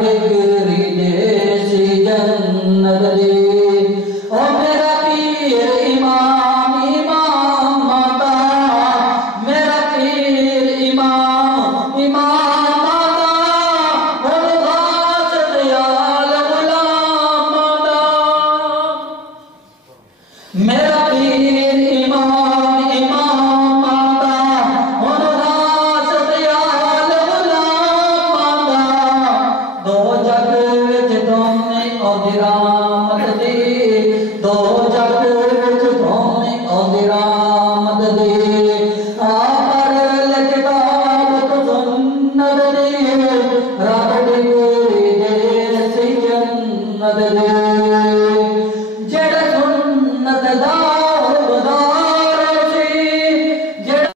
ڈگری دے سی جنت دی او میرا پیر امام امام ماتا میرا پیر امام امام ماتا اور غاز دیال غلام ماتا میرا پیر امام امام ماتا اور غاز دیال غلام ماتا دو جگ وچ دونے اودی رحمت دی دو جگ وچ دونے اودی رحمت دی آپر لکتاب تو سنت دی رب ڈگری دے سی جنت دی